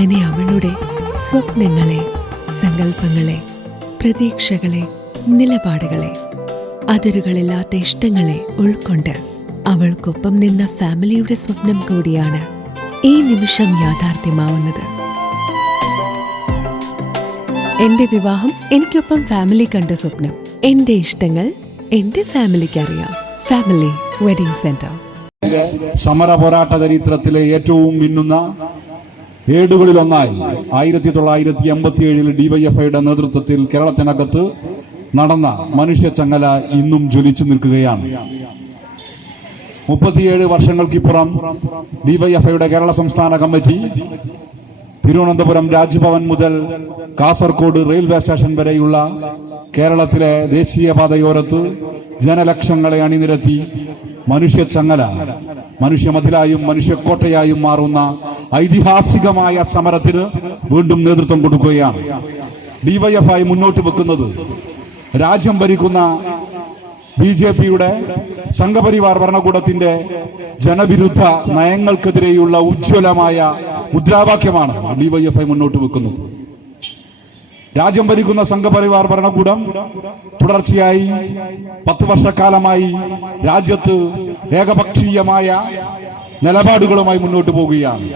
അങ്ങനെ അവളുടെ സ്വപ്നങ്ങളെ സങ്കല്പങ്ങളെ പ്രതീക്ഷകളെ നിലപാടുകളെ അതിരുകളില്ലാത്ത ഇഷ്ടങ്ങളെ ഉൾക്കൊണ്ട് അവൾക്കൊപ്പം നിന്ന ഫാമിലിയുടെ സ്വപ്നം കൂടിയാണ് ഈ നിമിഷം യാഥാർത്ഥ്യമാവുന്നത്. എന്റെ വിവാഹം എനിക്കൊപ്പം ഫാമിലി കണ്ട സ്വപ്നം. എന്റെ ഇഷ്ടങ്ങൾ എന്റെ ഫാമിലിക്ക് അറിയാം. Family wedding centre. സമര പോരാട്ട ചരിത്രത്തിലെ ഏറ്റവും മിന്നുന്ന ഏടുകളിലൊന്നായി. ആയിരത്തി തൊള്ളായിരത്തി എൺപത്തി ഏഴിൽ ഡിവൈഎഫ്ഐയുടെ നേതൃത്വത്തിൽ കേരളത്തിനകത്ത് നടന്ന മനുഷ്യച്ചങ്ങല ഇന്നും ജ്വലിച്ചു നിൽക്കുകയാണ്. മുപ്പത്തിയേഴ് വർഷങ്ങൾക്കിപ്പുറം ഡിവൈഎഫ്ഐയുടെ കേരള സംസ്ഥാന കമ്മിറ്റി തിരുവനന്തപുരം രാജ്ഭവൻ മുതൽ കാസർകോട് റെയിൽവേ സ്റ്റേഷൻ വരെയുള്ള കേരളത്തിലെ ദേശീയപാതയോരത്ത് ജനലക്ഷങ്ങളെ അണിനിരത്തി മനുഷ്യച്ചങ്ങല മനുഷ്യമതിലായും മനുഷ്യക്കോട്ടയായും മാറുന്ന ഐതിഹാസികമായ സമരത്തിന് വീണ്ടും നേതൃത്വം കൊടുക്കുകയാണ്. ഡിവൈഎഫ്ഐ മുന്നോട്ട് വെക്കുന്നത് രാജ്യം ഭരിക്കുന്ന ബി ജെ പിയുടെ സംഘപരിവാർ ഭരണകൂടത്തിന്റെ ജനവിരുദ്ധ നയങ്ങൾക്കെതിരെയുള്ള ഉജ്ജ്വലമായ മുദ്രാവാക്യമാണ് ഡിവൈഎഫ്ഐ മുന്നോട്ട് വെക്കുന്നത്. രാജ്യം ഭരിക്കുന്ന സംഘപരിവാർ ഭരണകൂടം തുടർച്ചയായി പത്ത് വർഷക്കാലമായി രാജ്യത്ത് ഏകപക്ഷീയമായ നിലപാടുകളുമായി മുന്നോട്ട് പോവുകയാണ്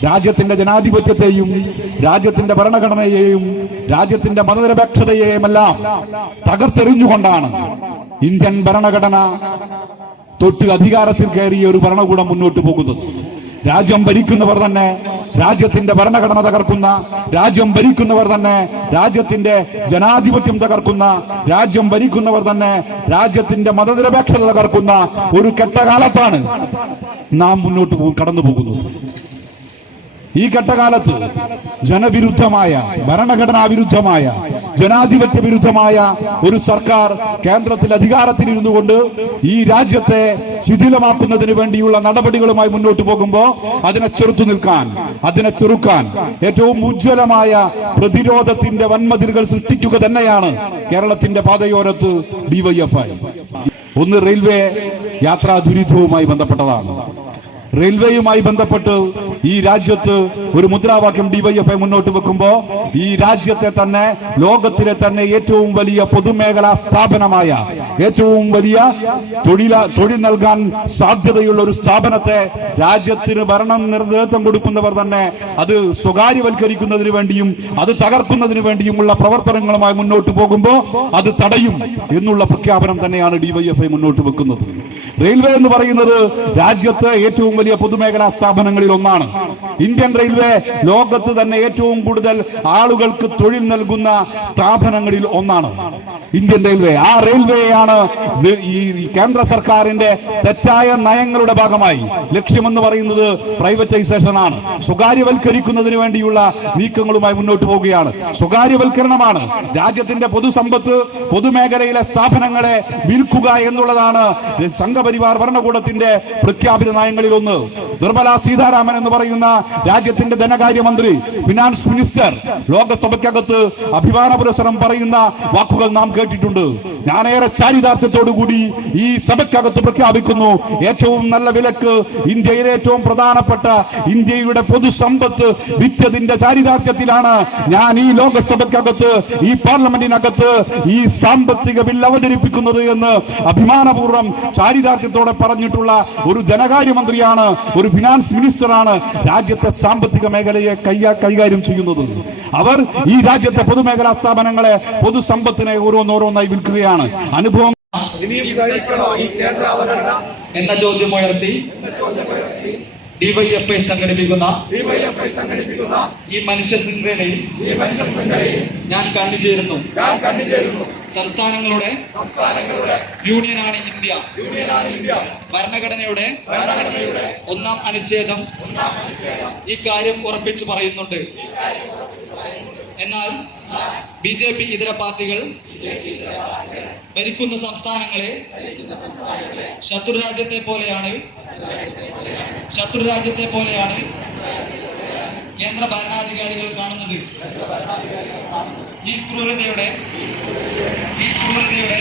രാജ്യത്തിന്റെ ജനാധിപത്യത്തെയും രാജ്യത്തിന്റെ ഭരണഘടനയെയും രാജ്യത്തിന്റെ മതനിരപേക്ഷതയെയുമെല്ലാം തകർത്തെറിഞ്ഞുകൊണ്ടാണ് ഇന്ത്യൻ ഭരണഘടന തൊട്ട് അധികാരത്തിൽ കയറിയ ഒരു ഭരണകൂടം മുന്നോട്ട് പോകുന്നത്. രാജ്യം ഭരിക്കുന്നവർ തന്നെ രാജ്യത്തിന്റെ ഭരണഘടന തകർക്കുന്ന രാജ്യം ഭരിക്കുന്നവർ തന്നെ രാജ്യത്തിന്റെ ജനാധിപത്യം തകർക്കുന്ന രാജ്യം ഭരിക്കുന്നവർ തന്നെ രാജ്യത്തിന്റെ മതനിരപേക്ഷത തകർക്കുന്ന ഒരു കെട്ടകാലത്താണ് നാം മുന്നോട്ട് കടന്നു പോകുന്നത് ഈ ഘട്ടകാലത്ത് ജനവിരുദ്ധമായ ഭരണഘടനാ വിരുദ്ധമായ ജനാധിപത്യ വിരുദ്ധമായ ഒരു സർക്കാർ കേന്ദ്രത്തിൽ അധികാരത്തിലിരുന്നു കൊണ്ട് ഈ രാജ്യത്തെ ശിഥിലമാക്കുന്നതിന് വേണ്ടിയുള്ള നടപടികളുമായി മുന്നോട്ട് പോകുമ്പോൾ അതിനെ ചെറുത്തു നിൽക്കാൻ അതിനെ ചെറുക്കാൻ ഏറ്റവും ഉജ്ജ്വലമായ പ്രതിരോധത്തിന്റെ വൻമതിലുകൾ സൃഷ്ടിക്കുക തന്നെയാണ് കേരളത്തിന്റെ പാതയോരത്ത് ഡിവൈഎഫ്ഐ ഒന്ന് റെയിൽവേ യാത്രാ ദുരിതവുമായി ബന്ധപ്പെട്ടതാണ്. റെയിൽവേയുമായി ബന്ധപ്പെട്ട് ഈ രാജ്യത്ത് ഒരു മുദ്രാവാക്യം ഡിവൈഎഫ്ഐ മുന്നോട്ട് വെക്കുമ്പോൾ ഈ രാജ്യത്തെ തന്നെ ലോകത്തിലെ തന്നെ ഏറ്റവും വലിയ പൊതുമേഖലാ സ്ഥാപനമായ ഏറ്റവും വലിയ തൊഴില തൊഴിൽ നൽകാൻ സാധ്യതയുള്ള ഒരു സ്ഥാപനത്തെ രാജ്യത്തിന് ഭരണം നേതൃത്വം കൊടുക്കുന്നവർ തന്നെ അത് സ്വകാര്യവൽക്കരിക്കുന്നതിന് വേണ്ടിയും അത് തകർക്കുന്നതിന് വേണ്ടിയുമുള്ള പ്രവർത്തനങ്ങളുമായി മുന്നോട്ട് പോകുമ്പോൾ അത് തടയും എന്നുള്ള പ്രഖ്യാപനം തന്നെയാണ് ഡിവൈഎഫ്ഐ മുന്നോട്ട് വെക്കുന്നത്. റെയിൽവേ എന്ന് പറയുന്നത് രാജ്യത്ത് ഏറ്റവും വലിയ പൊതുമേഖലാ സ്ഥാപനങ്ങളിൽ ഒന്നാണ്. ഇന്ത്യൻ റെയിൽവേ ലോകത്ത് തന്നെ ഏറ്റവും കൂടുതൽ ആളുകൾക്ക് തൊഴിൽ നൽകുന്ന സ്ഥാപനങ്ങളിൽ ഒന്നാണ്. Indian railway. ആ റെയിൽവേയാണ് ഈ കേന്ദ്ര സർക്കാരിന്റെ തെറ്റായ നയങ്ങളുടെ ഭാഗമായി. ലക്ഷ്യമെന്ന് പറയുന്നത് പ്രൈവറ്റൈസേഷൻ ആണ് സ്വകാര്യവൽക്കരിക്കുന്നതിന് വേണ്ടിയുള്ള നീക്കങ്ങളുമായി മുന്നോട്ട് പോവുകയാണ്. സ്വകാര്യവൽക്കരണമാണ്. രാജ്യത്തിന്റെ പൊതുസമ്പത്ത് പൊതുമേഖലയിലെ സ്ഥാപനങ്ങളെ വിൽക്കുക എന്നുള്ളതാണ് സംഘപരിവാർ ഭരണകൂടത്തിന്റെ പ്രഖ്യാപിത നയങ്ങളിൽ ഒന്ന് നിർമ്മല സീതാരാമൻ എന്ന് പറയുന്ന രാജ്യത്തിന്റെ ധനകാര്യമന്ത്രി ഫിനാൻസ് മിനിസ്റ്റർ ലോകസഭയ്ക്കകത്ത് അഭിമാന പുരസ്സരം പറയുന്ന വാക്കുകൾ നാം കേട്ടിട്ടുണ്ട്. ഞാനേറെ ചാരിതാർത്ഥ്യത്തോടു കൂടി ഈ സഭയ്ക്കകത്ത് പ്രഖ്യാപിക്കുന്നു. ഏറ്റവും നല്ല വിലക്ക് ഇന്ത്യയിലെ ഏറ്റവും പ്രധാനപ്പെട്ട ഇന്ത്യയുടെ പൊതുസമ്പത്ത് വിറ്റതിന്റെ ചാരിതാർത്ഥ്യത്തിലാണ് ഞാൻ ഈ ലോകസഭയ്ക്കകത്ത് ഈ പാർലമെന്റിനകത്ത് ഈ സാമ്പത്തിക ബിൽ അവതരിപ്പിക്കുന്നത് എന്ന് അഭിമാനപൂർവം ചാരിതാർത്ഥ്യത്തോടെ പറഞ്ഞിട്ടുള്ള ഒരു ധനകാര്യമന്ത്രിയാണ് ഒരു ഫിനാൻസ് മിനിസ്റ്ററാണ് രാജ്യത്തെ സാമ്പത്തിക മേഖലയെ കൈകാ കൈകാര്യം ചെയ്യുന്നത്. അവർ ഈ രാജ്യത്തെ പൊതുമേഖലാ സ്ഥാപനങ്ങളെ പൊതുസമ്പത്തിനെ ഓരോന്നോരോന്നായി വിൽക്കുകയാണ്. അനുഭവം എന്ന ചോദ്യം ഉയർത്തി ഡിവൈഎഫ്ഐ സംഘടിപ്പിക്കുന്ന ഈ മനുഷ്യ ശൃംഖലയിൽ ഞാൻ കണ്ടുചേരുന്നു. സംസ്ഥാനങ്ങളുടെ യൂണിയനാണ് ഇന്ത്യ. ഭരണഘടനയുടെ ഒന്നാം അനുച്ഛേദം ഈ കാര്യം ഉറപ്പിച്ചു പറയുന്നുണ്ട്. എന്നാൽ ബി ജെ പി ഇതര പാർട്ടികൾ ഭരിക്കുന്ന സംസ്ഥാനങ്ങളെ ശത്രുരാജ്യത്തെ പോലെയാണ് ശത്രുരാജ്യത്തെ പോലെയാണ് കേന്ദ്ര ഭരണാധികാരികൾ കാണുന്നത്. ഈ ക്രൂരതയുടെ ഈ ക്രൂരതയുടെ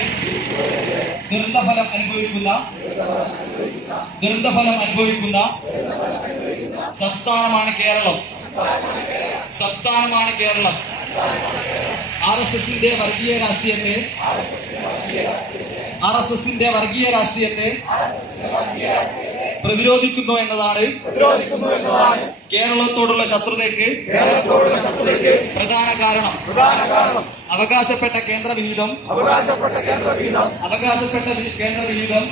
ദുരന്തഫലം അനുഭവിക്കുന്ന ദുരന്തഫലം അനുഭവിക്കുന്ന സംസ്ഥാനമാണ് കേരളം. സംസ്ഥാനമാണ് കേരളം. ആർ എസ് എസിന്റെ വർഗീയ രാഷ്ട്രീയത്തെ ആർ എസ് എസിന്റെ വർഗീയ രാഷ്ട്രീയത്തെ പ്രതിരോധിക്കുന്നു എന്നതാണ് കേരളത്തോടുള്ള ശത്രുതയ്ക്ക് പ്രധാന കാരണം. അവകാശപ്പെട്ട കേന്ദ്ര വിഹിതം അവകാശപ്പെട്ട കേന്ദ്ര വിഹിതം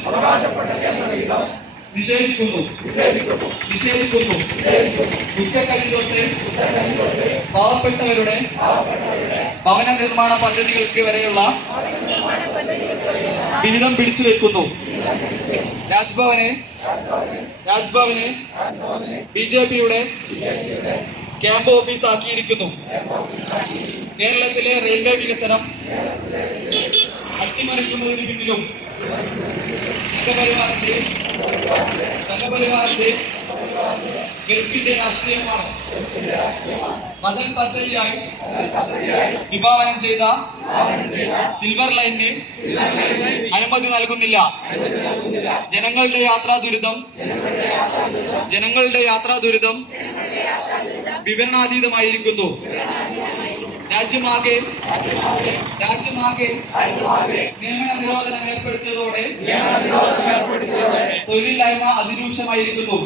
നിഷേധിക്കുന്നു നിഷേധിക്കുന്നു ഉച്ചക്കല്ലിലോട്ട് പാവപ്പെട്ടവരുടെ ഭവന നിർമ്മാണ പദ്ധതികൾക്ക് വരെയുള്ള ബിരുദം പിടിച്ചു വെക്കുന്നു. രാജ്ഭവനെ രാജ്ഭവനെ ബി ജെ പിയുടെ ക്യാമ്പ് ഓഫീസ് ആക്കിയിരിക്കുന്നു. കേരളത്തിലെ റെയിൽവേ വികസനം അട്ടിമറിക്കുന്നതിന് പിന്നിലും വിഭാവനം ചെയ്ത സിൽവർ ലൈനിന് അനുമതി നൽകുന്നില്ല. ജനങ്ങളുടെ യാത്രാ ദുരിതം ജനങ്ങളുടെ യാത്രാ ദുരിതം വിവരണാതീതമായിരിക്കുന്നു. രാജ്യമാകെ രാജ്യമാകെ നിയമന നിരോധനം ഏർപ്പെടുത്തിയതോടെ തൊഴിലില്ലായ്മ അതിരൂക്ഷമായിരിക്കുന്നു.